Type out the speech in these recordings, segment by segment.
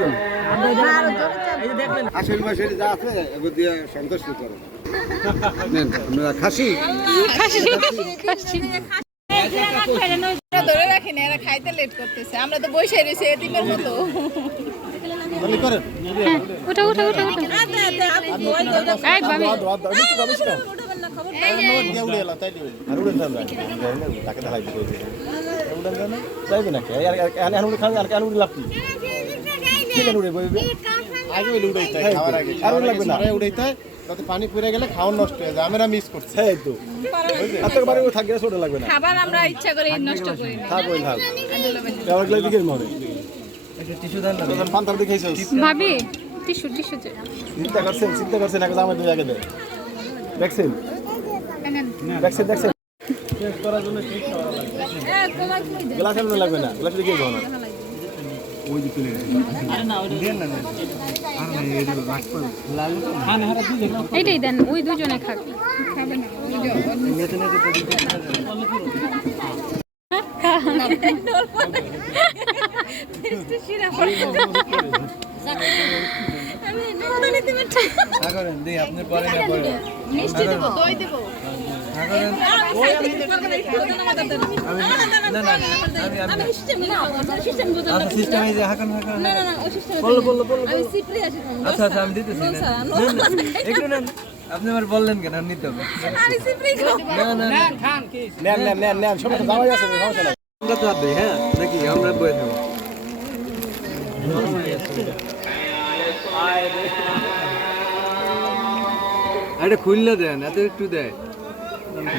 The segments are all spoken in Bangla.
এতটুকু আষাঢ় মাসের যা আছে এগুলো দিয়ে সন্তুষ্ট করো। আপনারা খাসি? আমরা ধরে রাখি না এরা খাইতে লেট করতেছে আমরা তো বসে রয়েছি এদিকের মতো উঠো উঠো উঠো উঠো এক ভাবি যাইবে নাকি এখন উড়ে আর কি? কেন উড়ে বইবে আগে ওই উড়াইতে হয় খাওয়ার আগে। আর লাগবে না। উড়াইতে তাতে পানি পড়ে গেলে খাওয়ার নষ্ট হয়ে যায়। আমরা মিস করছি। হ্যাঁ তো এত বারে থাকলে ছোট লাগবে না। খাবার আমরা ইচ্ছা করে নষ্ট করি না। থাক ওই থাক। এবার গেলে দিকে মনে তখন পান্তার দেখেছিস ভাবি টিস্যু টিস্যু চিন্তা করছেন চিন্তা করছেন আগে আমার দুই আগে দেয়। দেখছেন? দেখছেন দেখছেন? গ্লাস এমন লাগবে না। গ্লাস দিকে যাও না। এইটাই দেন ওই দুজনে খাবে মিষ্টি দেবো দই দেবো। আচ্ছা আচ্ছা আমি দিতেছি না। না, না, একটু নেন। আপনি আমার বললেন কেন আমি নিতে হবে। না না না। নেন নেন নেন নেন সবাই দাওয়াই আছে সমস্যা নাই। আমরা তো আর হ্যাঁ? নাকি আমরা বয়ে থাকব এটা খুললে দেন এত একটু দেয়।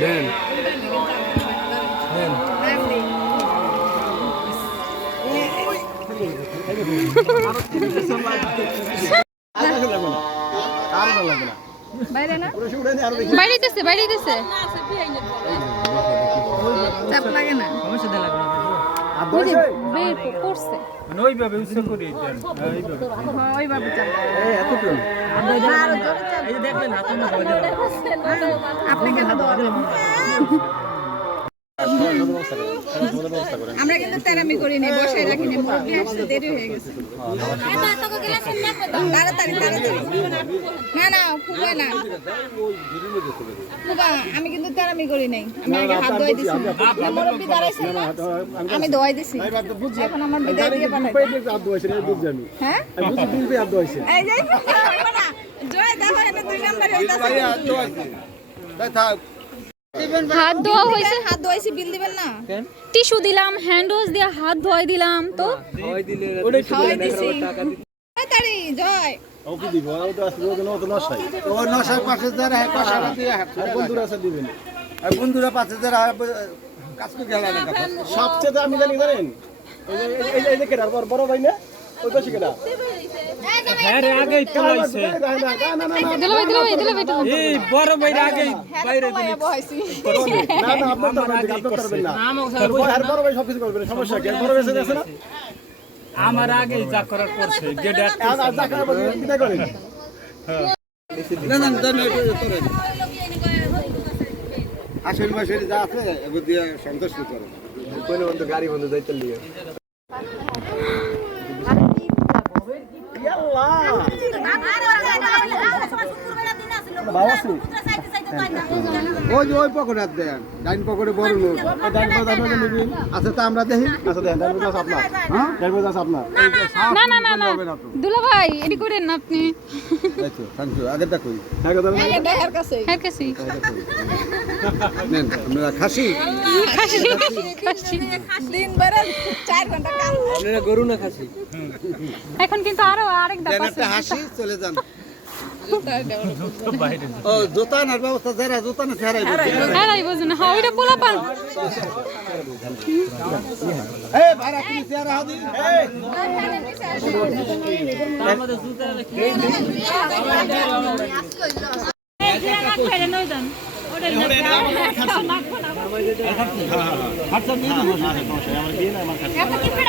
দেন। দেন। এই এতটুকু আরও জোরে চাপ এই যে দেখলেন হাতে না। আপনি কেন দেওয়া ব্যবস্থা করেন সমুদ্র ব্যবস্থা করেন? আমরা কিন্তু তেরামি করি না না ফুবে না। ফুবা আমি কিন্তু তেরামি করি নাই। আমি আগে হাত ধোয়াই দিছি। মুরব্বি দাঁড়াইছেন না আমি ধোয়াই দিছি। এখন আমার বিদায় দিয়ে পাঠাই। হ্যাঁ? এই যে জয় দেখো এটা দুই নাম্বার হইতাছে। হাত ধোয়া হয়েছে। হাত ধোয়াইছি বিল দিবেন না। টিস্যু দিলাম হ্যান্ড ওয়াশ দিয়ে হাত ধোয়াই দিলাম তো। দিছি। তাড়াতাড়ি জয়। হ্যাঁ। পাশাটা দিয়ে হাত আর বন্ধুরা আছে দিবেন। আর বন্ধুরা পাশে যারা কাজ করে গেল না। সবচেয়ে আমি জানি জানেন? বড় ভাই না? ওই তো শিখেডা হ্যাঁ রে আগেই তোলাইছে না না না না না দিল ভাই দিল ভাই দিল ভাই এই বড় বাইরে আগেই বাইরে হ্যাঁ না না আপনার তো আপনার আপনার না আর বড় ভাই সবকিছু করবেন সমস্যা কি বড় ভাই আছে না আমার আগেই যা করার করছে গেট করেন না না করেন মাসের যা আছে এগুলো দিয়ে সন্তুষ্ট করো কোন বন্ধু গাড়ি বন্ধু যাইতে লিয়ে బాగా వస్తుంది ওই যে ওই পকেটে দেন। ডাইন পকেটে বড় নোট আচ্ছা তা আমরা দেখি। আচ্ছা দেন ডান পা আপনার। হ্যাঁ? ডান পা আপনার। না না না না দুলা ভাই এডি করেন না আপনি। থ্যাংক ইউ আগেরটা কই? হ্যাঁ কথা আগে দেখার কাছে। হ্যাঁ কাছে। নেন আপনারা খাসি? খাসি খাসি। দিন বেড়ে চার ঘণ্টা কাজ। আপনারা গরু না খাসি? এখন কিন্তু আরও আরেক ধাপ আছে। একটা হাসি চলে যান। ও জোতা আনার ব্যবস্থা যারা জোতা না। ছাড়াই বুঝুন হ্যাঁ ওইটা পোলা পান এই ভাড়া তুমি চেয়ারা হাদি এই ইয়াল্লা